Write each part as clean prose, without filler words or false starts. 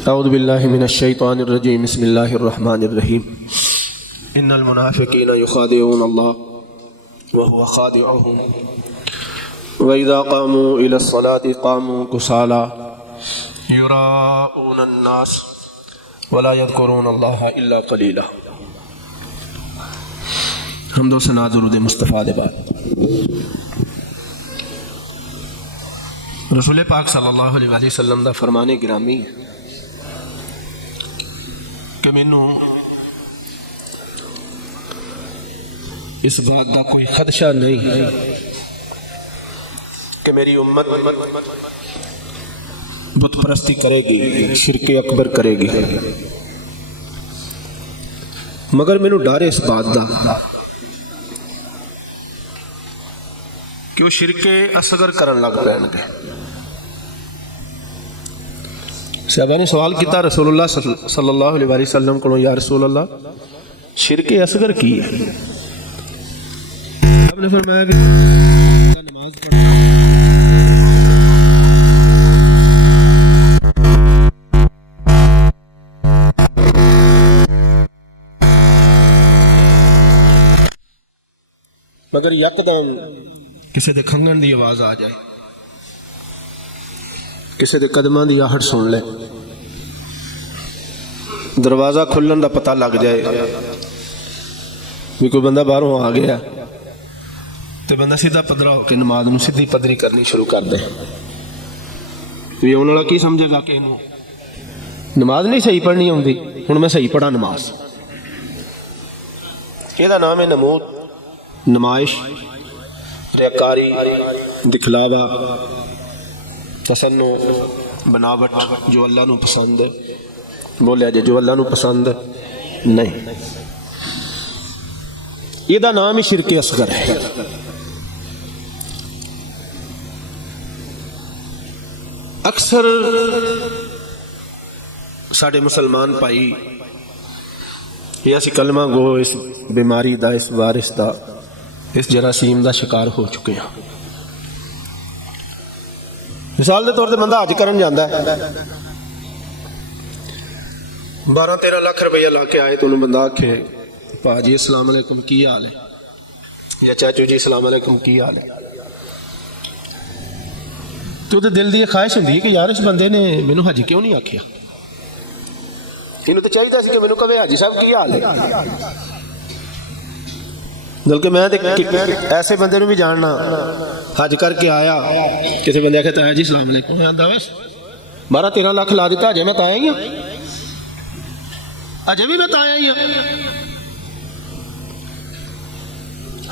औज़ु बिल्लाहि मिनश शैतानिर रजीम बिस्मिल्लाहिर रहमानिर रहीम इन्नल मुनाफिकीना युखादिऊन अल्लाह व हुवा खादिउहुम व इज़ा क़ामू इलस सलाति क़ामू कुसाला युराऊन अन्नास व ला यज़कुरून अल्लाह इल्ला क़लीला। हम्दो सना दुरूद मुस्तफ़ा दे बाद रसूल पाक सल्लल्लाहु अलैहि वसल्लम दा फरमाने गिरामी कि मैनू इस बात का कोई खदशा नहीं कि मेरी उम्मत बुत परस्ती करेगी, शिरके अकबर करेगी, मगर मैनू डर इस बात का कि वो शिरके असगर करन लग पैणगे। सहाबा ने सवाल किया रसूलुल्लाह सल्लल्लाहु अलैहि वसल्लम को, या रसूलल्लाह शिरके असगर की है? आपने फरमाया कि नमाज पढ़ना, मगर यकदम किसी के खंघण की आवाज़ आ जाए, किसी के कदमां की आहट सुन ले, दरवाज़ा खुलन का पता लग जाए भी कोई बंदा बाहरों आ गया, तो बंदा सीधा पधरा होकर नमाज में सीधी पधरी करनी शुरू कर दे। भी आने वाला की समझेगा कि इनू नमाज नहीं सही पढ़नी आती, हुण मैं सही पढ़ा नमाज। यदा नाम है नमूद, नमाइश, रियाकारी, दिखलावा, तसन्नो, बनावट, जो अल्लाह नू पसंद है। बोलिया जे जो अल्लाह नू पसंद नहीं, यदा नाम ही शिरके असगर है। अक्सर साडे मुसलमान भाई ये असी कलमा गो इस बीमारी का, इस वायरस का, इस जरासीम का शिकार हो चुके हैं। मिसाल के तौर पर बंदा हज करन जांदा है, 12-13 लाख रुपया ला के आए तो उन्होंने बंदा आखे भाजी अस्सलाम वालेकुम की हाल है, या चाचू जी अस्सलाम वालेकुम की हाल है, तो दिल की ख्वाहिश होंदी है कि यार इस बंदे ने मैनू हज क्यों नहीं आखिया, इन्हू तो चाहिए सी कि मैनू कहे हाजी साहब की हाल है। बल्कि मैं ऐसे बंदे भी जानना, हज करके आया, किसी बंदे आखे ताया जी सलाम अलैकुम, आंदा बस 12-13 लाख ला दिता, अजय मैं ताया ही हाँ, अजय भी मैं ताया ही हाँ।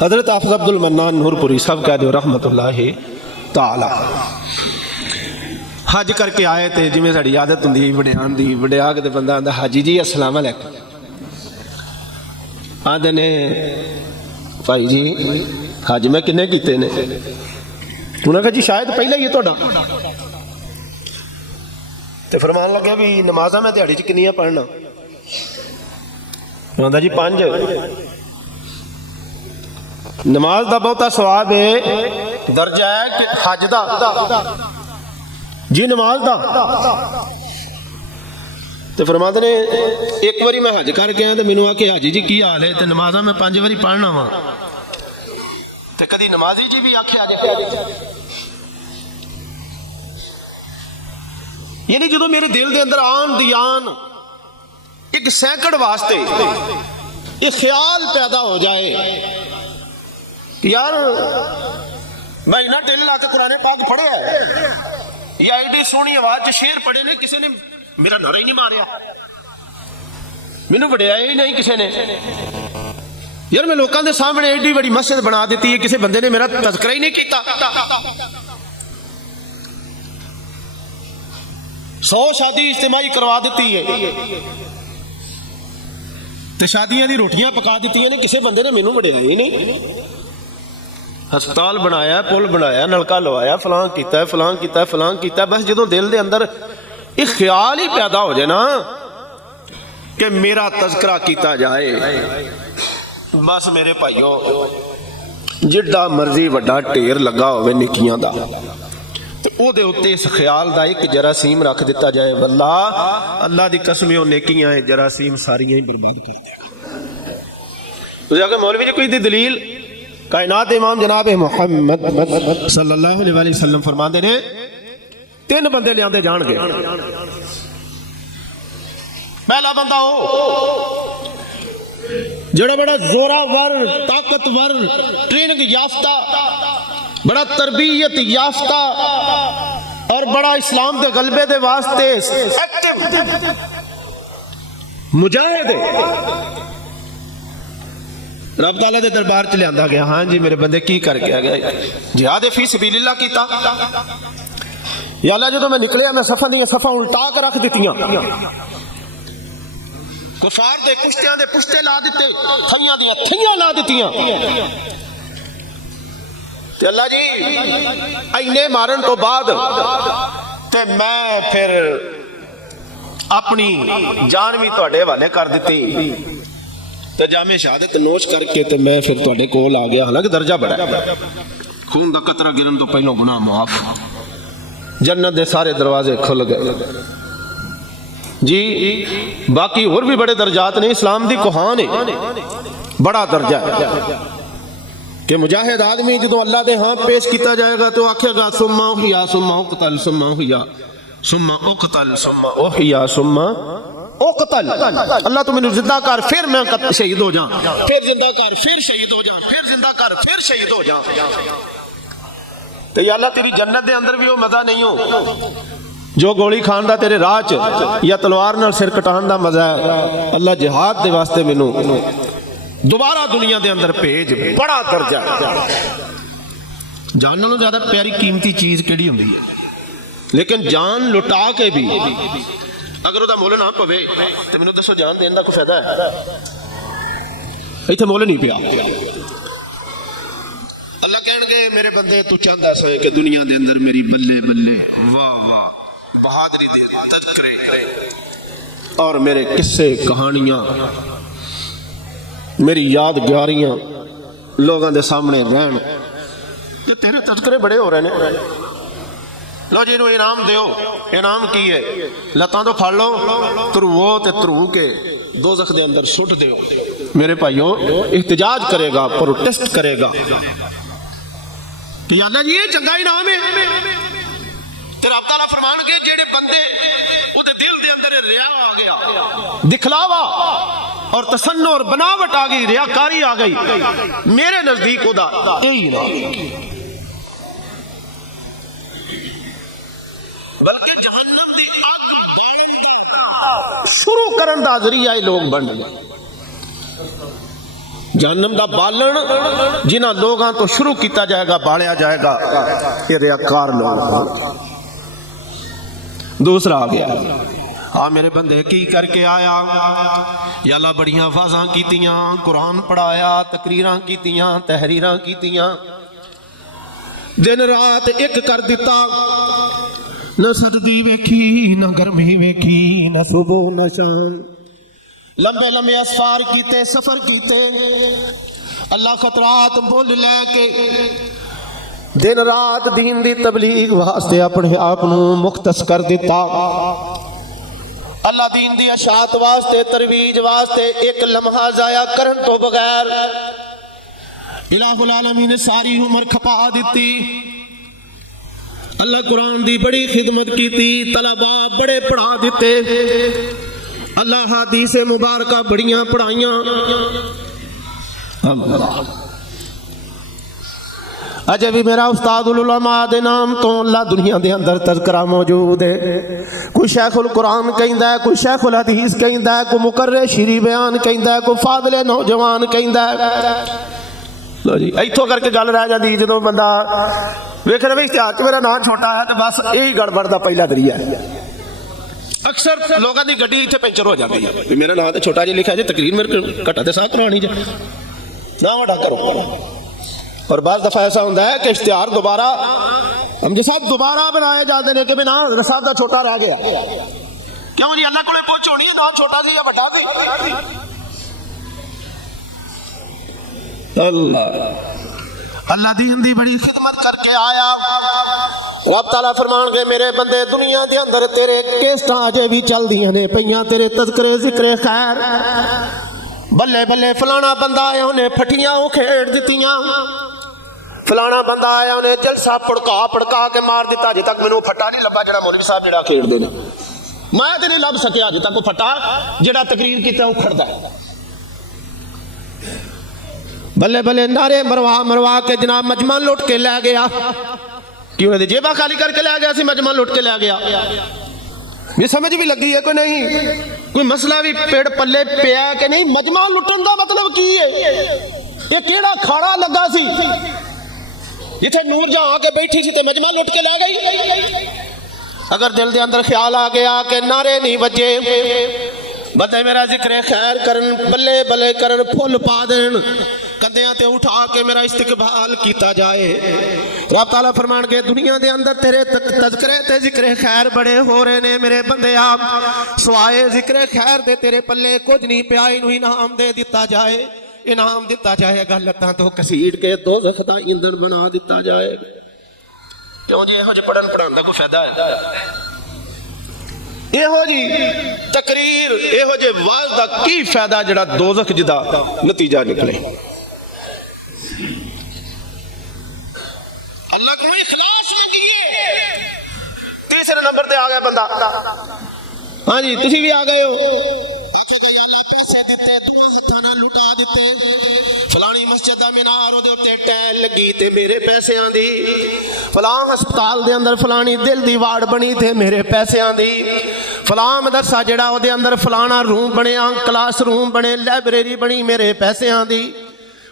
हजरत हाफिज अब्दुल मन्नान नूरपुरी साहब कह दो रहमतुल्लाहि ताला, हज करके आए तो जिमें साड़ी आदत होंगी वड्यान की, वड्या के बंदा आंदा हाजी जी अस्सलाम अलैकुम, आंदे ने भाई जी हज मैं किन्ने कीते ने? उन्होंने कहा जी शायद पहला ही है तुहाडा। तो फरमान लगे भी नमाजा मैं दिहाड़ी च किन्नियां पढ़ना? आंदा जी 5। नमाज का बहुता सवाब है, दर्जा है कि हज दा जी, नमाज दा। तो फरमाते ने एक बारी मैं हज करके आया तो मैनू आके हाजी जी की हाल है, तो नमाजा मैं 5 बारी पढ़ना वा, तो कभी नमाजी जी भी आखे आज, यानी जो मेरे दिल के अंदर आन दी आन एक सैकड़ वास्ते ये ख्याल पैदा हो जाए कि यार मैं इन्ना टेल ला के कुरान पाक पढ़िया है, या एडी सोहनी आवाज शेर पढ़े ने, किसी ने मेरा नारा ही नहीं मारिया, मैनू वड्या ही नहीं किसी ने, यार मैं लोगों के सामने एडी बड़ी मस्जिद बना दी है, किसी बंदे ने मेरा तज़किरा ही नहीं किया, 100 शादी इज्तिमाई करवा दी है, तो शादियां दी रोटियां पका दी ने, किसी बंदे ने मैनू वड्या ही नहीं। हस्पताल बनाया, पुल बनाया, नलका लवाया, फलां किया, फलां किया, फलां किया, बस जो दिल के अंदर एक ख्याल ही पैदा हो जाए ना कि मेरा तज़किरा किया जाए, बस मेरे भाइयों जिड्डा मर्जी वड्डा ढेर लगा होवे निकियां दा, तो ਉਹਦੇ ਉੱਤੇ ਇਸ ਖਿਆਲ ਦਾ ਇੱਕ ਜਰਾਸੀਮ ਰੱਖ ਦਿੱਤਾ ਜਾਏ, ਵੱਲਾ ਅੱਲਾ ਦੀ ਕਸਮ ਉਹ ਨੇਕੀਆਂ ਹੈ ਜਰਾਸੀਮ ਸਾਰੀਆਂ ਹੀ ਬਰਬਾਦ ਕਰ ਦੇਗਾ। ਤੁਸੀਂ ਆਖੋ मौलवी जी कोई दलील? कायनात इमाम जनाब मुहम्मद सल्लल्लाहु अलैहि वसल्लम फरमाते ने 3 बंदे लियाते जाणगे। पहला बंदा वो जेड़ा बड़ा जोरावर ताकतवर ट्रेनिंग याफ्ता बड़ा तरबियत याफ्ता और बड़ा इस्लाम के गलबे के वास्ते एक्टिव मुजाहिद रब ताला दे दरबार च लियांदा गया। हाँ जी मेरे बंदे की करके आ गया? जिहाद फी सबीलिल्लाह कीता। या अल्लाह जो मैं निकलिया मैं सफा दी सफा उल्टा के रख दित्तियां, कुफार दे कुश्तियां दे पुश्ते ला दिते, थैयां दी थैयां ला दित्तियां। ते अल्लाह जी इन्ने मारन तो बाद ते मैं फिर अपनी जान भी तुहाडे हवाले कर दित्ती ते जामे शहादत नोश करके ते मैं फिर तुहाडे कोल आ गया। हालांकि दर्जा बड़ा खून दा कतरा गिरन तो पहलों गुनाह माफ, जन्नत दे सारे दरवाजे खुल गए जी। बाकी और भी बड़े दर्जात ने, इस्लाम दी कुहान है बड़ा दर्जा है कि मुजाहिद आदमी जो अल्लाह दे हाँ पेश किया जाएगा तो आखेगा सुम्मा उहिया सुम्मा उक़तल सुम्मा उहिया सुम्मा उक़तल सुम्मा उहिया सुम्मा उक़तल। अल्लाह तो मैनू जिंदा कर फिर मैं शहीद हो जा, फिर जिंदा कर फिर शहीद हो जा, फिर जिंदा कर फिर शहीद हो जा। तो अल्लाह तेरी जन्नत दे अंदर भी वो मजा नहीं हो जो गोली खान दा तेरे राह च या तलवार नाल सिर कटान दा मजा है। अल्लाह जिहाद दे वास्ते मैनू दोबारा दुनिया दे अंदर भेज, बड़ा दर्जा। जान नालों ज्यादा प्यारी कीमती चीज केड़ी हुंदी है? लेकिन जान लुटा के भी अगर उहदा मुल ना पवे तो मैनू दसो जान देने का कोई फायदा है? इत्थे मुल नहीं पिया। अल्लाह कहणगे मेरे बंदे तू चाहता सोए कि दुनिया दे अंदर मेरी बल्ले बल्ले वाह वाह बहादुरी दे तज़किरे और मेरे किस्से कहानियां मेरी यादगारियां लोगों के सामने रहन, ते तेरे तज़किरे बड़े हो रहे हैं। लो जी इन्हू इनाम दो। इनाम की है? लत्तां तो फड़ लो, धरुवो ते धरू के दोज़ख दे अंदर सुट दो। मेरे भाइयों एहतजाज करेगा, प्रोटेस्ट करेगा कि अल्लाह जी ये चंगा इनाम है। ते रब ताला फरमान के जेड़े बंदे उहदे दिल दे अंदर रिया आ गया, दिखलावा और तसन्नो और बनावट आ गई, रियाकारी आ गई, मेरे नजदीक उहदा यही इनाम। बल्कि जहन्नम दी आग बालन दा शुरू करन दा जरिया लोग बन गए। जहन्नम दा बालन जिन्हां लोगों तो शुरू किया जाएगा, बालिया जाएगा, ये रियाकार लोग। दूसरा आ गया, हाँ मेरे बंदे की करके आया? या अल्लाह बड़ियां वाज़ां कीतियां, कुरान पढ़ाया, तकरीरां कीतियां, तहरीरां कीतियां, दिन रात एक कर दिता। न सर्दी वेखी न गर्मी वेखी, न सुबह न शाम, लंबे लंबे असफार कीते, सफर कीते, अल्लाह खतरात बोल लैके दिन रात दीन दी तबलीग वास्ते अपने आप को मुख्तस कर दिता। अल्लाह दीन दी अशात वास्ते, तरवीज वास्ते एक लम्हा जाया करन तो बगैर इलाहुल आलमीन ने सारी उम्र खपा दी। अल्लाह कुरान दी बड़ी खिदमत की थी, तलबा बड़े पढ़ा दिते, अल्लाह हदीस मुबारका बड़ियां पढ़ाइयां। अजे भी मेरा उस्तादुल उलमा दे नाम तो अल्लाह दुनिया दे अंदर तज़किरा मौजूद है। कोई शेखुल कुरान कहंदा है, कोई शेखुल हदीस कहंदा है, कोई मुकर्रे शीरी बयान कहंदा है, कोई फादले नौजवान कहंदा है। लो जी इत्थों करके गल रह जाती जो बंदा वेख रहा इश्तिहार च मेरा नाम छोटा है तो बस यही गड़बड़ का पहला दरिया है। अक्सर लोगों की गड्डी इत्थे पंचर हो जाती है, मेरा नाम तो छोटा जी लिखा जी, तकरीर मेरे घटा तो साह करवानी जी ना वड्डा करो। और बस दफा ऐसा होता है कि इश्तिहार दोबारा हम जो सब दोबारा बनाए जाते हैं कि भी ना साहब का छोटा रह गया। क्यों जी अल्लाह को पहुंच होनी है, ना छोटा सी या बड़ा सी। अल्लाह दीन दी बड़ी खिदमत करके आया, रब ताला फरमानगे मेरे बंदे दुनिया के अंदर तेरे केस्टां अजे भी चलदियां ने पईयां तेरे तज़किरे जिक्रे खैर बल्ले बल्ले फलाना बंदा आया उन्हें फटियां खेड़ दित्तियां फलाना बंदा आया उन्हें जलसा पड़का के मार दिता अजे तक मैनू फट्टा नहीं लभा जेड़ा मौलवी साहब जेड़ा खेड़दे ने मैं तो नहीं लभ सकिया अजे तक वो फट्टा जेड़ा तकरीर कीता उखड़दा है बल्ले बल्ले नारे मरवा मरवा के जनाब मजमा लुट के लै गया कि उन्हें जेबा खाली करके लै गया मजमा लुट के लै गया ये समझ भी लगी है कोई नहीं कोई मसला भी पेड़ पल्ले पिया कि नहीं मजमा लुटन का मतलब की है ये केड़ा खाड़ा लगा सी जिथे नूर जहां आके बैठी सी ते मजमा लुट के लै गई अगर दिल के अंदर ख्याल आ गया कि नारे नहीं बजे बंदे मेरा जिक्र खैर करन बल्ले बल्ले करन फुल पा देन कंधियां ते उठा के मेरा इस्तकबाल किया जाए रब ताला फरमान के दुनिया के अंदर तेरे तज़किरे ते जिक्र खैर बड़े हो रहे ने मेरे बंदे आप सवाए जिक्र खैर दे तेरे पल्ले कुछ नहीं पिया इनू इनाम दे दिता जाए इनाम दिता जाएगा लत्तां तो घसीट के दोज़ख दा ईंधन बना दिता जाए क्यों जी इहो जिहा पढ़न पढ़ाउण दा कोई फायदा है इहो जी तकरीर इहो जे वाज दा की फायदा जिहड़ा दोज़ख जिदा नतीजा निकले अल्लाह को इखलास मंगिए तीसरे नंबर ते आ गया बंदा हाँ जी तुसी भी आ गए हो आखेगा या अल्लाह पैसे दिते दो हत्थां नाल लुटा दिते फलानी मस्जिद दा मीनार ओदे उत्ते टैल लगी ते मेरे पैसियां दी फलां हस्पताल दे अंदर फलानी दिल दी वार्ड बनी थे मेरे पैसियां दी फलां मदरसा जेड़ा ओदे अंदर फलाना रूम बनिया क्लास रूम बने लाइब्रेरी बनी मेरे पैसियां दी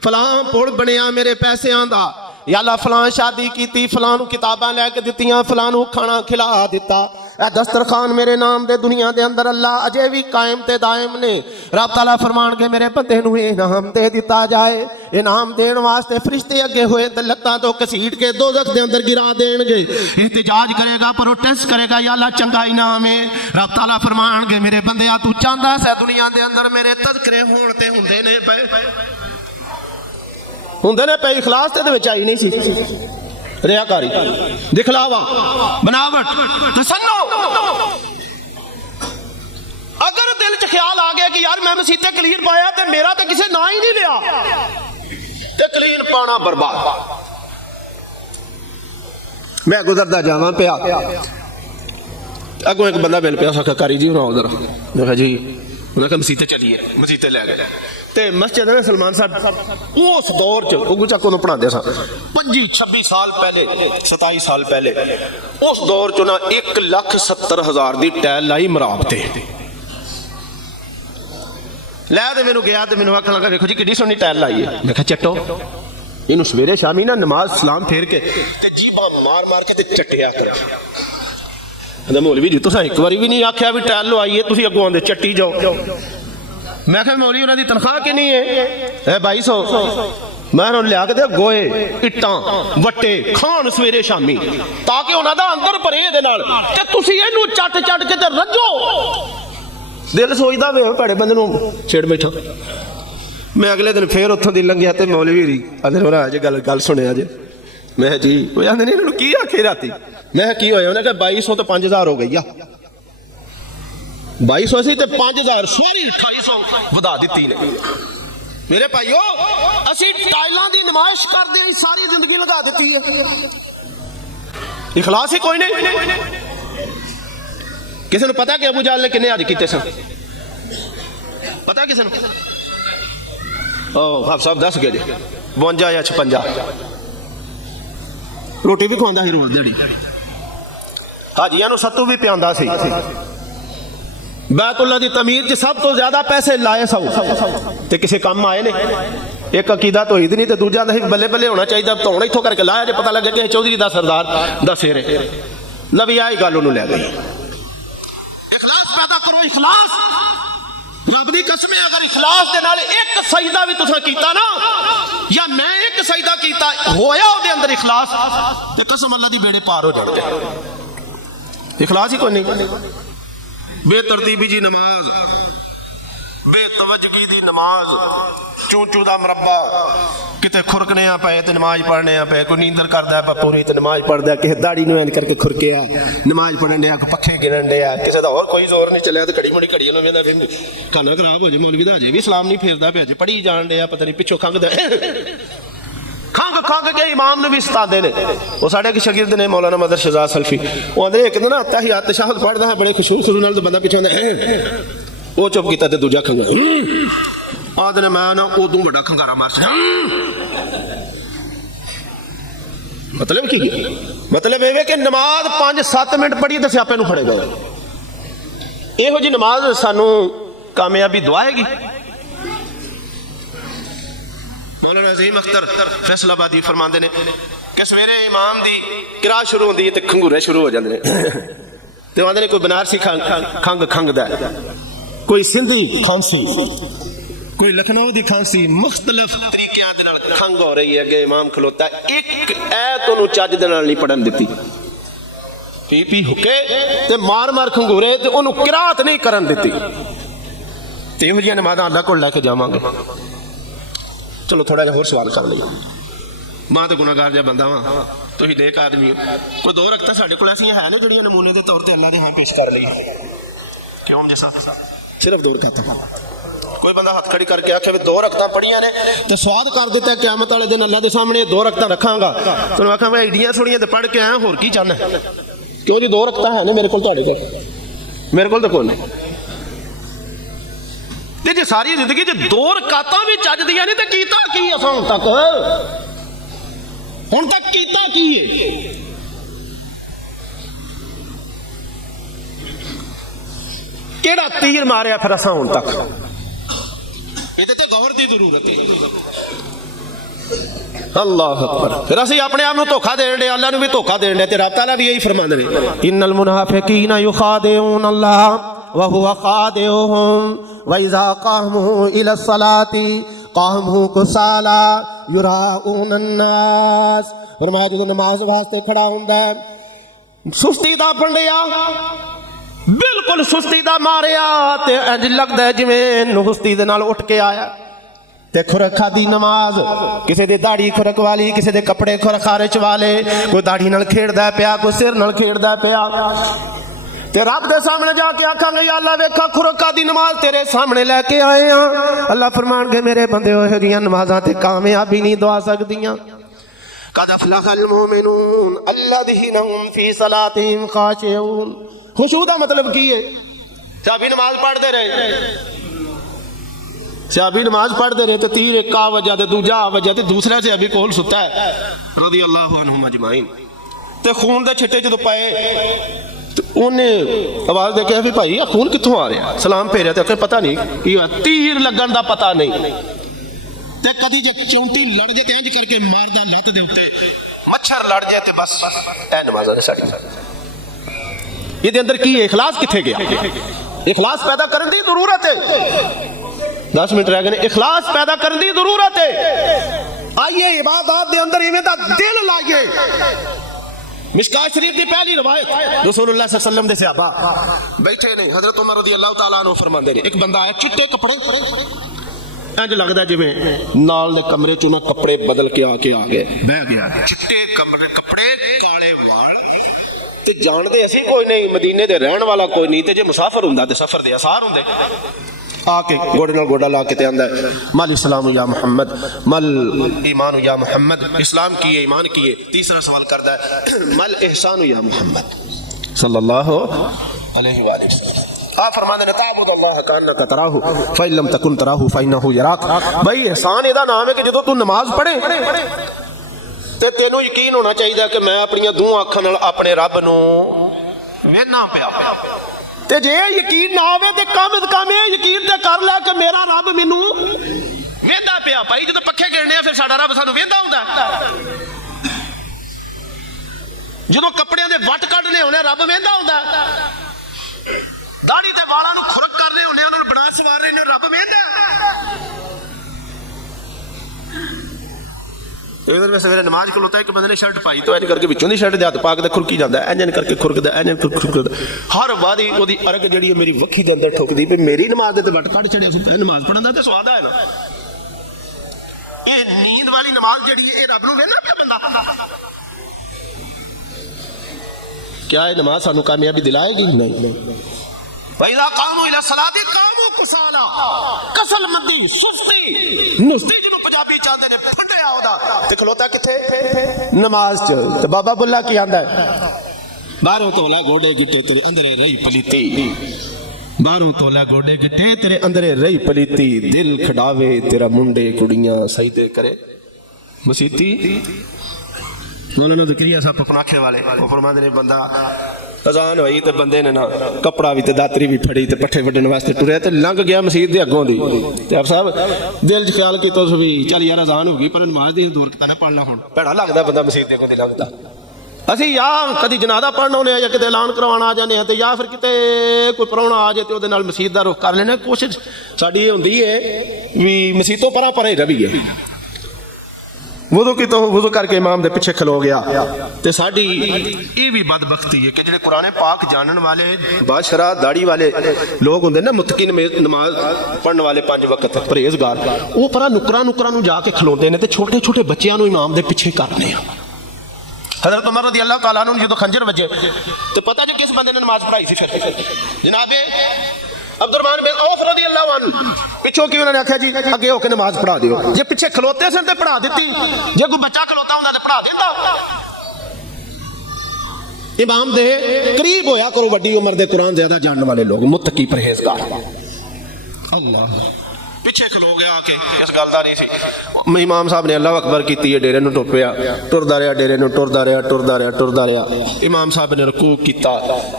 फलां पुल बनिया मेरे पैसियां दा या अल्लाह फलां शादी की फलां किताबां लैके दित्तियां फलां खाना खिला दिता ए दस्तरखान मेरे नाम दे दुनिया दे अंदर अल्लाह अजे भी कायम ते दायम ने रब ताला फरमान के मेरे बंदे नूं इनाम दे दिता जाए इनाम देने वास्ते फरिश्ते अगे होए ते लत्तां तो घसीट के दोज़ख दे अंदर गिरा देणगे इहतिजाज करेगा प्रोटेस्ट करेगा या अल्लाह चंगा इनाम है रब ताला फरमान के मेरे बंदे तू चाहंदा है दुनिया दे अंदर मेरे तज़किरे होण ते हुंदे ने पे हुंदे ने पे इखलास ते विच आई नहीं सी रियाकारी दिखलावा बनावट तसन्नो अगर दिल च ख्याल आ गया कि यार मैं मसीते कलीन पाया तो मेरा तो किसी ना ही नहीं लिया ते कलीन पाना बर्बाद मैं गुजरदा जावां पिया अगों एक बंदा मिल पिया कारी जी बनाओ जरा मैं कहा जी उन्हें कहा मसीते चलिए मसीते लै गए ते मस्जिद है सलमान साहब उस दौर च उगू चक उन्होंने पढ़ाते सन 25-26 साल पहले 27 साल पहले उस दौर च ना 1,70,000 की टैल लाई मराब ते लै ते मैनू गया तो मैनू आखन लगा देखो जी किड्डी सोहनी टैल लाई है मैं कहा चट्टो इनू सवेरे शामी ना नमाज सलाम फेर के ते जीबा मार मार के ते चट्टिया कर मौलवी जी तुसां एक बारी भी नहीं आख्या भी टैल लवाई है तुसीं अगों आंदे चट्टी जाओ मैं क्या मौलवी उन्होंने तनख्वाह कितनी है 2200 मैं उन्होंने लिया के दे गोए इट्टां वट्टे खान सवेरे शामी ताकि उन्होंने अंदर भरे दे नाल ते तुसीं इहनूं चट चट के ते रज्जो दिल सोचदा वे भड़े बंदे नूं छेड़ बैठा मैं अगले दिन फिर उत्थों दी लंघिया ते मौलवी री आंदे होना अज गल सुनिया जे मैं जी वो आंदे ने इन्होंने की आखे राती मैं की होया उन्हें कहा 2200 तो 5000 हो गई आ 2200 सी ते 5000 सॉरी 2800 वधा दी ने मेरे भाईओ असी टाइलां दी नुमाइश करदे सारी जिंदगी लगा दी है इखलास ही कोई नहीं किसी ने पता कि अबू जाल ने किन्ने हज कीते सन पता किसी ने आप साहब दस गए 52 या 56 रोटी भी खवांदा ही रोज दिहाड़ी हाजियां नूं सत्तू भी पियांदा सी बैतुल्ला दी तमीर च सब तो ज्यादा पैसे लाए ते किसी काम आए ने एक अकीदा तो ईद नहीं तो दूजा बल्ले बल्ले होना चाहिए तो हूँ इतों करके लाया जो पता लगे कि चौधरी दा सरदार दा सिर है नबी आई गल उन्होंने लै गई इखलास पैदा करो इखलास रब दी कसम है अगर इखलास दे नाल एक सजदा भी तुसां कीता ना या मैं एक सजदा कीता होया उहदे अंदर इखलास ते कसम अल्लाह दी बेड़े पार हो जाते इखलास ही कोई नहीं बेतरतीबी जी नमाज बेतवजगी दी नमाज चूं चूं दा मुरब्बा किते कितने खुरकने पे तो नमाज पढ़ने पे, कोई नींदर करता है पूरी तो नमाज पढ़ता, किसी दाड़ी इंज करके खुरके नमाज पढ़न दिया, कोई पखे गिनन दिया, किसी का होर कोई जोर नहीं चलिया तो घड़ी मुड़ी घड़ी वेंदा फिर खाना खराब हो जाए। मौलवी का अजे भी सलाम नहीं फेरदा पे, अजे पढ़ी जान दिया, पता नहीं पिछों खंघदा खंघ खंघ के इमाम ने भी सताते हैं। वो साढ़े एक शागिर्द ने मौलाना मदर शहजाद सल्फी, वो आंदे एक दिन तहियात तशहुद पढ़दा है बड़े खुशू खुशू नाल, तो बंदा पिछों वो चुप किया तो दूजा खंघा आदि ने मैं ना उदू बड़ा खंगारा मार छड़ा। मतलब की मतलब ये कि नमाज 5-7 मिनट पढ़ी तो स्यापे फड़े गए। यहो जी नमाज सानू कामयाबी दुआएगी। मौलाना अजीम अख्तर फैसलाबादी फरमाते ने कि सवेरे इमाम की किरा शुरू होती है तो खंगूरे शुरू हो जाते हैं। तो आते ने कोई बनारसी खंघ खंघदा, कोई सिंधी खांसी, कोई लखनऊ की खांसी, मुख्तलिफ तरीके खंघ हो रही है। अगे इमाम खलोता एक ऐत उन्होंने चज दे नाल नहीं पढ़न दी, पी पी हुके ते मार मार खंगूरे ते उन्होंने किरात नहीं करन दी। ते इहो जिहियां नमाज़ां अल्लाह कोल लैके जावांगे। चलो थोड़ा जिहा होर सवाल कर लईए। मां तो गुनाहगार जिहा बंदा वां, तुसीं नेक आदमी हो, कोई 2 रकअतां साडे कोल ऐसियां है ने जिहड़ियां नमूने के तौर पर अल्लाह दे हां पेश कर लई। क्यों जैसा सिर्फ 2 रकअतां। कोई बंदा हथ खड़ी करके आखे 2 रकअतां पढ़ियां ने तो स्वाद कर दिता क़यामत वाले दिन अल्लाह के सामने 2 रकअतां रखांगा, तो मैं आखां भाई एडियां थोड़ियां तो पढ़ के आया, होर की चाहना? क्यों जी 2 रकअतां है ने मेरे को, तुहाडे कोल, मेरे को तो कोई नहीं। ते जे सारी जिंदगी च 2 रकातां भी चज दियां ने ते कीता की असां हुण तक कीता की है? केड़ा तीर मारिया फिर असां हुण तक? इहदे ते गौर दी जरूरत है। अल्लाह अकबर। फिर असीं अपने आप नूं धोखा देण दे, अल्लाह नूं भी धोखा देण दे। ते रब तआला भी यही फरमांदे ने, इन्नल मुनाफिकीना युखादिऊन अल्लाह व हुवा खादिऊहुम व इज़ा क़ामू इला सलाती क़ामू कुसाला युराऊन अन्नास। फरमाया जदों नमाज वास्ते खड़ा हुंदा है सुस्ती दा पंडिया, बिल्कुल सुस्ती दा मारिया, ते इंज लगदा है जिवें नुस्ती दे नाल उठ के आया। ते खुरक खादी नमाज, किसी दी दाढ़ी खुरक वाली, किसी दे कपड़े खुरक खारिच वाले, कोई दाढ़ी नाल खेड़दा पिया, कोई सिर नाल खेड़दा पिया। ते रब दे सामने जाके आखांगे या अल्लाह वेखा खुरका दी नमाज तेरे सामने लेके आए हैं। अल्लाह फरमानगे मेरे बंदे ओह जिहियां नमाज़ां ते कामयाबी नहीं दुआ सकदियां। कद अफलहल मुमिनून अल्लज़ीना हुम फी सलातिहिम खाशिऊन। खुशू दा मतलब की है? सहाबी नमाज पढ़ते रहे, सहाबी नमाज पढ़ते रहे तो तीर एक आ वजह ते दूजा आ वजह ते दूसरा सहाबी कोल सुता है रज़ी अल्लाह अन्हुम अजमाइन। ते खून दे छिट्टे जदों पए उन्हें आवाज दे के भी भाई खून कित्थों आ रहा? सलाम फेरिया तो पता नहीं की होया, तीर लगन का पता नहीं। ते कदी जे चौंटी लड़ जाए इंज करके मारदा लत्त दे उत्ते, मच्छर लड़ जाए तो बस ए नमाज़ां ने साडी। ये अंदर की इखलास किथे गया? इखलास पैदा करने की जरूरत है। 10 मिनट रह गए। इखलास पैदा करने की जरूरत है। आइए इबादत के अंदर इवें दा दिल लाइए। मिशकात शरीफ की पहली रवायत, रसूलुल्लाह सल्लल्लाहु अलैहि वसल्लम दे सहाबा बैठे नहीं, हजरत उमर रज़ी अल्लाह तआला अन्हु फरमांदे ने, एक बंदा आया चिट्टे कपड़े, इंज लगदा जिवें नाल दे कमरे चों ना कपड़े बदल के आके आ गए, बह गया। चिट्टे कपड़े काले वाल, ते जानते असीं कोई नहीं, मदीने दे रहन वाला कोई नहीं, ते जे मुसाफिर हुंदा ते सफर दे आसार हुंदे। आके गोडे नाल गोडा ला के ते आंदा मल इस्लाम या मुहम्मद, मल ईमान या मुहम्मद, इस्लाम की है, ईमान की है। तीसरा सवाल करता है मल एहसान या मुहम्मद सल्लल्लाहु अलैहि वसल्लम। आप फरमाते हैं ताबुदल्लाह कान्नका तराहु फ़इन लम तकुन तराहु फ़इन्नहु यराक। भाई एहसान इहदा नाम है कि जदों तू नमाज पढ़े ते तेनों यकीन होना चाहिए कि मैं अपनी 2 अखां नाल अपने रब नूं वेखना पिया। ते जे यकीन ना आवे ते कम से कम यकीन ते कर लै कि मेरा रब मैनू वेंदा पिया। भाई जो पखे गिरने फिर साडा रब सानू वेंदा हुंदा, जो कपड़ियां दे वट कढने होने रब वेंदा हुंदा, दाढ़ी ते वालां नू खुरक करने होने उन्हां नू बना सवार रहे ने रब वेंदा। इधर में सवेरे नमाज खलोता है कि बंदे ने शर्ट पाई तो इंज करके विचों दी शर्ट दे हथ पा के खुरकी जांदा, इंज करके खुरकदा, इंज खुरकदा। हर वारी ओदी अरग जिहड़ी मेरी वक्खी दे अंदर ठुकदी भी मेरी नमाज दे ते वट कढ छड़े, नमाज पढ़न दा ते स्वाद है ना। ये नींद वाली नमाज जी है रब नूं वेंदा पिया बंदा क्या ये नमाज सानू कामयाबी दिलाएगी? नहीं। वैज़ा कामू इला सलाती कामू कुसाला कसलमंदी सुस्ती नुस्ती जिन्हों पंजाबी चाहते ने फंडिया ओदा ते खलोता किथे नमाज च। ते बाबा बुल्ला की आंदा है बाहरों तोला गोडे गिट्टे तेरे अंदरे रही पलीती, बाहरों तोला गोडे गिट्टे तेरे अंदरे रही पलीती, दिल खड़ावे तेरा मुंडे कुड़ियां सजदे करे मसीती। मौलाना ज़करिया साहब पपनाखे वाले वो फरमाते ने बंदा अजान हुई तो बंदे ने ना कपड़ा भी ते दातरी भी फड़ी ते पट्ठे वड्डण वास्ते टुरिया ते लंघ गया मसीत दे अगों दी ते आप साहब दिल च ख्याल कीता उस भी चल यार अजान हो गई पर नमाज दी दूर किता ना पढ़ना हुण भैड़ा लगदा बंदा मसीत दे अगों दी लंघदा। ਅਸੀਂ ਜਾਂ ਕਦੀ ਜਨਾਜ਼ਾ ਪੜ੍ਹਨ ਆਉਂਦੇ ਆ ਜਾਂ ਕਿਤੇ ਐਲਾਨ ਕਰਵਾਉਣ ਆ ਜਾਂਦੇ ਆ ਤੇ ਜਾਂ ਫਿਰ ਕਿਤੇ ਕੋਈ ਪ੍ਰਾਹੁਣਾ ਆ ਜਾਏ ਤੇ ਉਹਦੇ ਨਾਲ ਮਸਜਿਦ ਦਾ ਰੁਖ ਕਰ ਲੈਣਾ। ਕੋਸ਼ਿਸ਼ ਸਾਡੀ ਇਹ ਹੁੰਦੀ ਹੈ ਵੀ ਮਸਜਿਦ ਤੋਂ ਪਰਾਂ ਪਰਾਂ ਹੀ ਰਹੀਏ। वुज़ू की तो वुज़ू करके इमाम दे पिछे खलो गया ते साडी ये भी बदबख्ती है कि जिहड़े कुरान पाक जानन वाले बादशाह दाड़ी वाले लोग होंदे ना मुतकिन नमाज पढ़न वाले 5 वक्त परहेजगार वो परा नुकरा नुकरा नूं जाके खलोंदे ने ते छोटे छोटे बच्चियां नूं इमाम दे पिछे करने आ। हज़रत उमर रज़ी अल्लाह तआला अन्हु जो खंजर वजे तो पता जो किस बंदे ने नमाज पढ़ाई सी फिर जनाबे अब्दुर्रहमान बिन औफ रज़ी अल्लाह अन्हु पिछों की उन्होंने आख्या जी अगे होकर नमाज पढ़ा दिओ। जे पिछे खलोते सन ते पढ़ा दी, जे कोई बच्चा खलोता हुंदा ते पढ़ा दिंदा। इमाम दे करीब होया करो वड्डी उम्र दे कुरान ज्यादा जानने वाले लोग मुत्तकी परहेजगार। अल्लाह पिछे खलो गया आके इस गल दा नहीं सी। इमाम साहब ने अल्लाह अकबर कीती है डेरे नूं टोपिया टुरदा रहा डेरे नूं टुरदा रहा। इमाम साहब ने रकू कीता,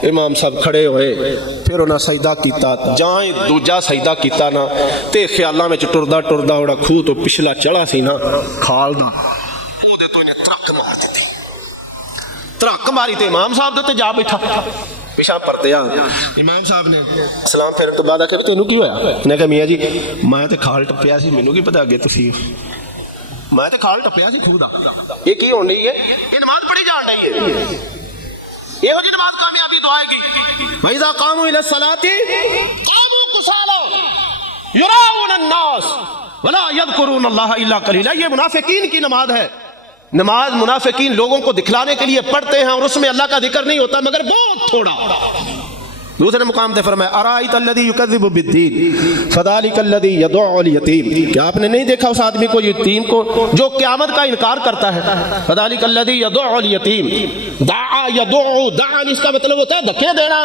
इमाम साहब खड़े होए फिर उन्हें सजदा कीता जां दूजा सजदा कीता ना ते ख्यालां विच टुरदा ओड़ा खूह तो पिछला चढ़ा सी ना खाल दा ओहदे तो इन्हें त्रक मार दित्ती। त्रक मारी तो इमाम साहब दे उत्ते जा बैठा पिछा परतिया। इमाम साहब ने सलाम फेरन तो बाद आख्या तेनू की होया? इन्हें कहा मियाँ जी मैं तो खाल टप्पिया सी मैनू की पता अगे तुसीं मैं तो खाल टप्पिया सी खूह दा। ये की होण डई है? ये नमाज पढ़ी जाण डई है। इहो जी नमाज कामयाबी दुआएगी। वइज़ा कामू इला सलाती कामू कुसाला युराउन अन्नास वला यज़कुरून अल्लाह इल्ला कलीला। ये मुनाफिकीन की नमाज है। नमाज मुनाफिकीन लोगों को दिखलाने के लिए पढ़ते हैं और उसमें अल्लाह का जिक्र नहीं होता मगर बहुत थोड़ा। दूसरे मुकाम पे फरमाया अराइतल्लज़ी युकज़्ज़िबु बिद्दीन फ़ज़ालिकल्लज़ी यदउल यतीम। क्या आपने नहीं देखा उस आदमी को यतीम को जो क़यामत का इनकार करता है? फ़ज़ालिकल्लज़ी यदउल यतीम दाआ यदउ दान इसका मतलब होता है धक्के देना,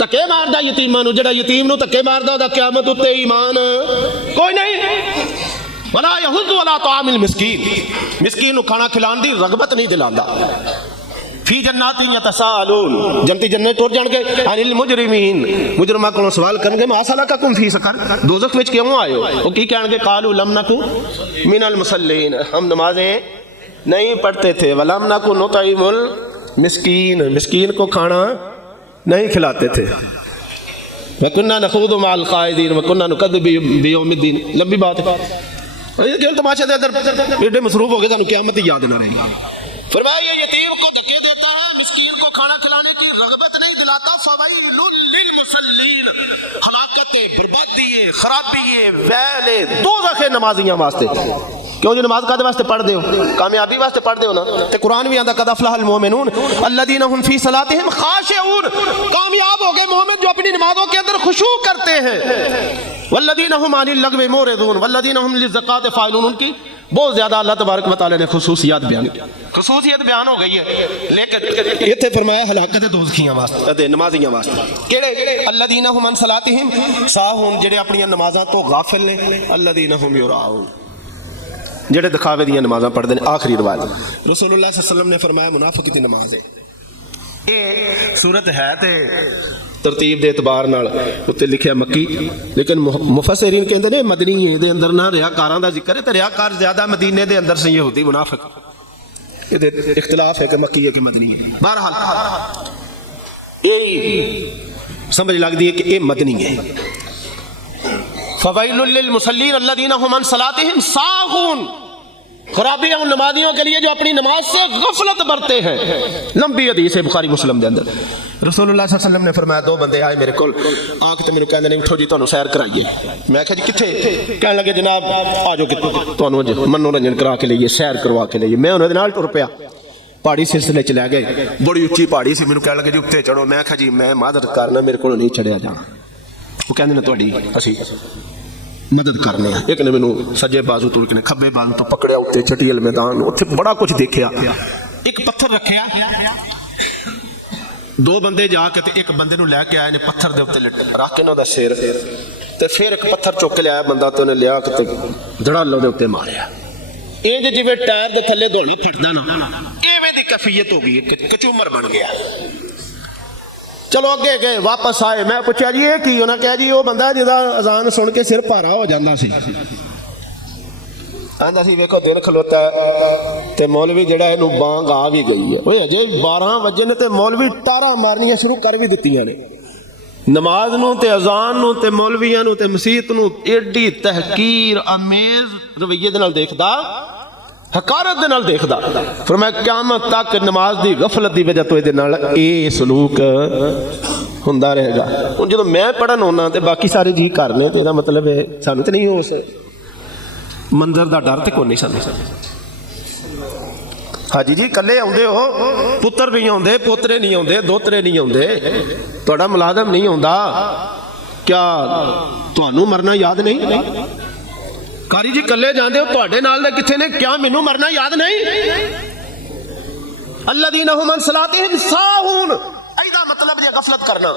धक्के मारदा यतीमां नूं। जिहड़ा यतीम नूं धक्के मारदा ओहदा क़यामत उत्ते ईमान कोई नहीं। वला यहुद्दु अला तामिल मिस्कीन मिस्कीन नूं खाना खिलाण दी रगबत नहीं दिलांदा। फी जन्नातिन यतसाअलून जन्नती जन्नत टुर जाणगे अनिल मुजरिमीन मुजरिमां कोलों सवाल करनगे मा सलकाकुम फी सकर दोज़ख विच क्यों आए हो? वो की कहणगे कालू लम नकु मिनल मुसल्लीन हम नमाजें नहीं पढ़ते थे, वलम नकु नुतइमुल मिस्कीन मिस्कीन को खाना नहीं खिलाते थे, वकुन्ना नखूदु मअल क़ाइदीन वकुन्ना नुकज़्ज़िबु बियौमिद्दीन। लंबी बात है केवल तमाशे के अंदर एडे मसरूफ हो गए सानू क़यामत ही याद ना रहेगी। फरमाया ये यतीम को धक्के देता है, मिस्कीन को खाना खिलाने की रगबत नहीं दिलाता। फ़वैलुल लिल मुसल्लीन हलाकत बर्बादी खराबी वैल दोज़ख नमाजियां वास्ते। क्यों जो नमाज कादे वास्ते पढ़ दे हो? कामयाबी वास्ते पढ़ दे हो ना। ते कुरान भी आंदा कद अफ़लहल मोमिनून अल्लज़ीना हुम फ़ी सलातिहिम ख़ाशिऊन। कामयाब हो गए मोमिन जो अपनी नमाजों के अंदर खुशू करते हैं। वल्लज़ीना हुम अनिल लग़्वी मुरिदून वल्लज़ीना हुम लिज़्ज़काति फ़ाइलून। उनकी बहुत ज्यादा अल्लाह तबारक व तआला ने खुसूसियत बयान की। खुसूसियत बयान हो गई है लेकिन इत्थे फरमाया हलाकत दोज़खियां वास्ते नमाजियां वास्ते केड़े अल्लज़ीना हुम अन सलातिहिम साहून जेड़े अपनी नमाज़ां तो गाफिल ने, अल्लज़ीना हुम युराऊन जेड़े दिखावे दी नमाज़ां पढ़दे ने। आखिरी रिवायत रसूलुल्लाह सल्लल्लाहु अलैहि वसल्लम ने फरमाया मुनाफिक दी नमाज है। ये सूरत है ते तरतीब के एतबार नाल उत्ते लिखिया मक्की लेकिन मुफस्सिरीन कहंदे ने मदनी है। दे अंदर ना रियाकारां दा जिक्र है ते रियाकार ज्यादा मदीने दे अंदर से यहूदी मुनाफिक ये इख्तिलाफ है कि मक्की है कि मदनी है। बहरहाल यही समझ लगती है कि ये मदनी है। फ़वैलुल लिल मुसल्लीन अल्लज़ीना हुम अन सलातिहिम साहून खराबी है उन नमाजियों के लिए जो अपनी नमाज से गफलत बरते हैं। लंबी हदीस है बुखारी मुस्लिम के अंदर। रसूलुल्लाह सल्लल्लाहु अलैहि वसल्लम ने फरमाया, दो बंदे आए मेरे को आके तो मेरे कहते ने उठो जी तुहानू सैर कराइए। मैं कहा जी कित्थे? कहने लगे जनाब आ जाओ कि तुहानू अज मनोरंजन करा के लईए, सैर करवा के लईए। मैं उन्हां दे नाल टुर पिया, पहाड़ी सिलसिले च लै गए, बड़ी उच्ची पहाड़ी सी। मैनू कहने लगे जी उत्ते चढ़ो। मैं कहा जी मैं मदद करना, मेरे को नहीं चढ़िया जाना। वो कहंदे ने तुहाडी असीं मदद करने। एक ने मैनू सज्जे बाजू तुड़ के खब्बे बाजू तो पकड़िया, उत्ते चटील मैदान, उत्थे बड़ा कुछ देखिया। एक पत्थर रखिया, दो बंदे जाके ते एक बंदे नू लैके आए ने, पत्थर दे उत्ते रख के ना उहदा सिर, ते फिर एक पत्थर चुक के लिया बंदा, ते उन्हें लिया के धड़ालो दे उत्ते मारिया। इंज जिवें टायर दे थल्ले धौला फटदा ना, इवें दी कैफियत हो गई, कचूमर बन गया। चलो अगे गए, वापस आए। मैं पूछा जी ये की? उन्हें कहा जी वो बंदा जिहदा अजान सुन के सिर भारा हो जाता सी। आंदा सी वेखो दिन खलोता ते मौलवी जिहड़ा इहनूं बांग आ भी गई है। ओए अजे 12 वजे ने ते मौलवी टारा मारनियां शुरू कर भी दित्तियां ने। नमाज नूं ते अजान नूं ते मौलवियां नूं ते मसीत नूं एडी तहकीर अमेज रवैये दे नाल देखदा, हकारत दे नाल देखदा। फिर मैं क़यामत तक नमाज दी गफलत दी वजह तो इहदे नाल ये सलूक हुंदा रहेगा। हुण जदों मैं पढ़न होना ते बाकी सारे जी कर ले, ते इहदा मतलब है सानूं ते नहीं उस मंदिर दा डर ते कोई नहीं सानूं। हाजी जी कल्ले आउंदे हो, पुत्तर नहीं आउंदे, पोतरे नहीं आउंदे, दोतरे नहीं आउंदे, तुहाडा मुलाजम नहीं आउंदा, क्या तुहानूं मरना याद नहीं? कारी जी कल्ले जांदे हो, तुहाडे नाल दे किथे ने? क्या मैनूं मरना याद नहीं? अल्लज़ीना हुम अन सलातिहिम साहून, ऐदा मतलब जे गफलत करना।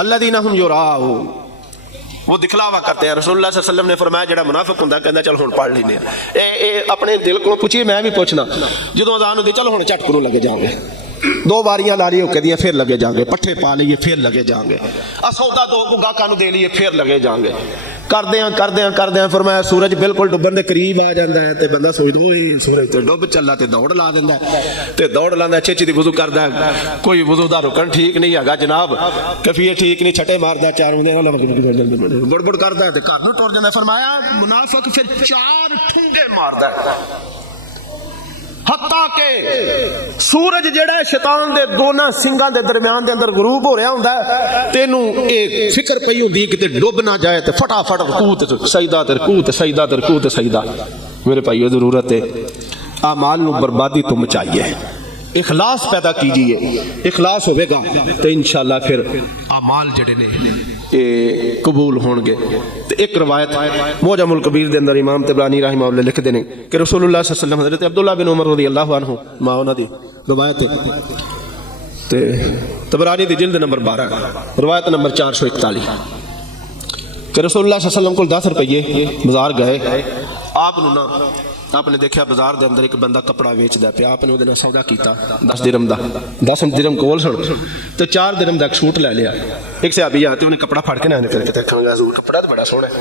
अल्लज़ीना हुम युराऊन, वो दिखलावा करते हैं। रसूलुल्लाह सल्लल्लाहु अलैहि वसल्लम ने फरमाया जेड़ा मुनाफिक हुंदा कहंदा चल हुण पढ़ लैने ए अपने दिल को पूछिए, मैं भी पूछना जदों अज़ान हुंदी चल हुण झट करू लगे जाओगे, 2 बारियां ला ली होके दियां फिर लगे जाएंगे, पट्ठे पा लिए फिर लगे जाएंगे, सौदा 2 गाहकां नूं दे लिए फिर लगे जाएंगे। करदे फरमाया सूरज बिल्कुल डुबन दे करीब आ जाता है तो बंदा सोचदा ओए सूरज तो डुब चला, तो दौड़ ला दिंदा ते दौड़ लांदा, छेती दी वुज़ू करदा, कोई वुज़ू दा रुकन ठीक नहीं हैगा जनाब, कफीए ठीक नहीं, छटे मारदा, चार बुड़ करदा ते घर नूं टुर जांदा। फरमाया मुनाफिक फिर 4 ठुंगे मारदा, हत्ता के सूरज जिहड़ा शैतान दे दोना सिंगां दे दरमियान दे अंदर गरूब हो रहा हुंदा, तेनू एक फिक्र पई हुंदी किते डुब ना जाए, ते फटाफट रुकू ते सजदा ते रुकू ते सजदा ते रुकू ते सजदा। मेरे भाइयों जरूरत है आमाल नू बर्बादी तो मचाइए, इखलास पैदा कीजिए, इखलास होवेगा तो इंशाअल्लाह फिर आमाल जिहड़े ने ये कबूल होंगे। तो एक रवायत मोजमुल कबीर के अंदर इमाम तबरानी रहमहुल्लाह लिखते हैं कि रसूलुल्लाह सल्लल्लाहु अलैहि वसल्लम हज़रत अब्दुल्लाह बिन उमर रज़ियल्लाहु अन्हु मां उन्हां दी रवायत है, तो तबरानी दी जिल्द नंबर 12 रवायत नंबर 441 कि रसूलुल्लाह सल्लल्लाहु अलैहि वसल्लम को 10 रुपये बाजार गए, आपनूं ना आपने देखा बाजार के अंदर एक बंदा कपड़ा वेचता पिया, आपने वो सौदा किया 10 दिरहम का, 10 दिरहम कोल सुन तो 4 दिरहम का एक सूट ले लिया। एक सहाबी आ तो उन्हें कपड़ा फड़ के ना करके देखा सूट कपड़ा तो बड़ा सोहना है,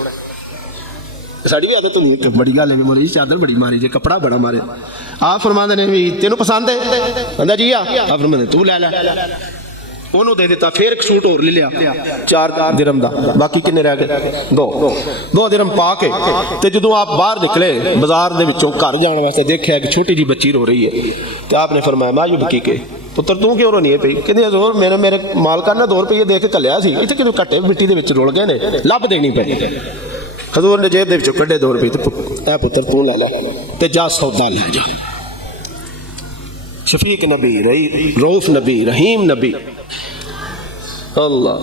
साड़ी भी आदत होनी बड़ी गल है, मोरी चादर बड़ी मारी जे कपड़ा बड़ा मारे। आप फरमाते ने भी तेनों पसंद है, कहता जी आप फरमाते तू लै लै, ਉਹਨੂੰ ਦੇ ਦਿੱਤਾ। फिर एक सूट होर ले लिया 4 दिरहम का, बाकी किन्ने रह गए 2 दिरहम पा के ते जदों आप बाहर निकले बाजार दे विचों घर जाने वास्ते देखा कि छोटी जी बच्ची रो रही है, तो आपने फरमाया मायूब की के पुत्र तू क्यों रोनी है पई? कहंदी हज़ूर मेरे मालका ने 2 रुपये दे के घल्लिया सी, इत्थे कितों घट्टे मिट्टी दे विच रुल गए ने, लभ देनी पई। हज़ूर ने जेब दे विचों कढे 2 रुपये, ते पुत्र तू लै लै ते जा सौदा लै जा। शफीक नबी, रऊफ नबी, रहीम नबी, अल्लाह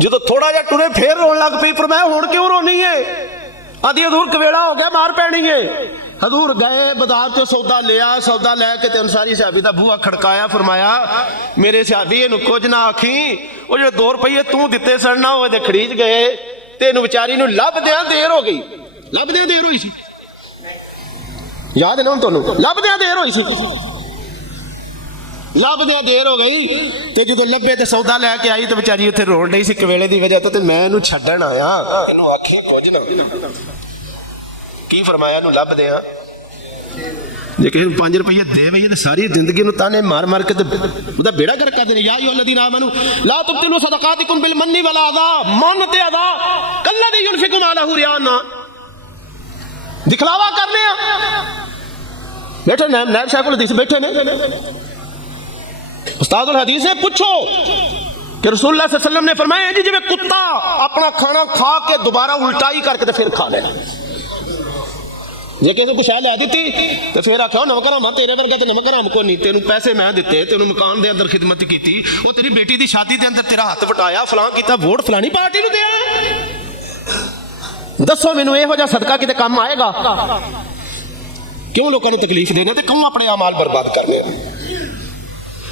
जो थोड़ा जा टुरे फिर रोन लग पई, पर मैं हुण क्यों रोनी है? आदि हजूर कवेड़ा हो गया मार पैनी है। हजूर गए बाजार चो सौदा लिया, सौदा लैके ते अंसारी सहाबी दा बूहा खड़काया, फरमाया मेरे सहाबी इहनूं कुछ ना आखी, वो जो 2 रुपये तू दिते सन ना वो खरीद गए, तेनू बेचारी नूं लभदियां देर हो गई, लभदियां देर होई सी, याद है ना हुण तुहानूं? लभदियां देर होई सी, लभदियां देर हो गई, तो जो लभे तो सौदा लैके आई तो बेचारी उत्थे रोण डई सी कवेले की वजह तो मैं इहनूं छड्डण आया, इहनूं आखी कुछ ना। की फरमाया इहनूं लभदियां जे किसी 5 रुपये दे वही तो सारी जिंदगी नूं ताने मार मार के उहदा बेड़ा गर्क कर देने। या अय्युहल्लज़ीना आमनू ला तुब्तिलू सदक़ातिकुम बिल मन्नि वल अज़ा, मन ते अज़ा कल्लज़ी युनफ़िक़ु मालहु रियान, दिखलावा करने बैठे नैब शाह को हदीस बैठे ने उस्ताद हदीस से पूछो कि रसूलुल्लाह सल्लल्लाहु अलैहि वसल्लम ने फरमाया जी जिवें कुत्ता अपना खाना खा के दोबारा उल्टाई करके तो फिर खा लेना, जे किसी को शाह लै दी तो फिर आख्या नमक हराम तेरे वर्गा तो नमक हराम को नहीं, तेन पैसे मैं दिते, तेन मकान के अंदर खिदमत की, वो तेरी बेटी की शादी के अंदर तेरा हाथ वटाया, फलां किया, वोट फलानी पार्टी को दिया। दसो मैनू यहो जिहा सदका किते काम आएगा? क्यों लोगों ने तकलीफ देने ते क्यों अपने अमाल बर्बाद करने?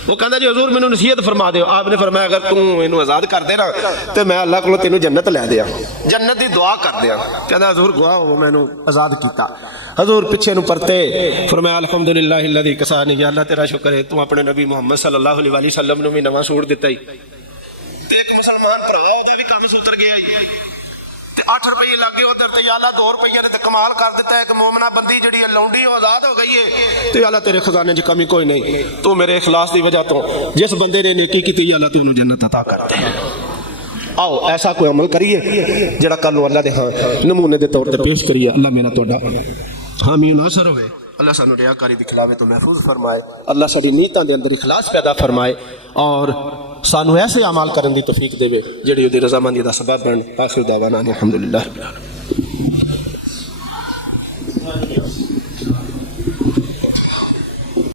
वो कहता जी हजूर मैनू नसीहत फरमा दो। आपने फरमाया अगर तू इनू आज़ाद कर देना तो मैं अल्लाह को तेनू जन्नत लै दिया, जन्नत की दुआ कर दिया। कहता हजूर गुआ हो मैनू आज़ाद किया। हजूर पिछे नू परते फरमाया अल्हम्दुलिल्लाह अल्लज़ी कसानी, या अल्लाह तेरा शुक्र है तू अपने नबी मुहम्मद सल्लल्लाहु अलैहि वसल्लम नू भी नवां सूट दिता ही। ते एक मुसलमान भरा ओहदा भी काम सूतर गया ही, 8 रुपये लगे उधर तो अल्लाह 2 रुपये ने कमाल कर दिता है कि मोमना बंदी जी लौंडी आजाद हो गई है, तो अल्लाह तेरे खजाने की कमी कोई नहीं, तू मेरे इखलास की वजह तो जिस बंदे ने नेकी की अल्लाह तेनों जन्नत अता कर दे। आओ ऐसा कोई अमल करिए जिहड़ा कल अल्लाह दे नमूने के तौर पर पेश करिए। अल्लाह मेरा तुहाडा हामी नासर होवे, अल्लाह सानू रियाकारी दी खिलावे तो महफूज फरमाए, अल्लाह साडी नीयतां दे अंदर इखलास पैदा फरमाए और सानू ऐसे अमाल करने की तौफीक देवे जिहड़ी उहदी रज़ामंदी दा सबब बन। आखिर दावाना अल्हम्दुलिल्लाह।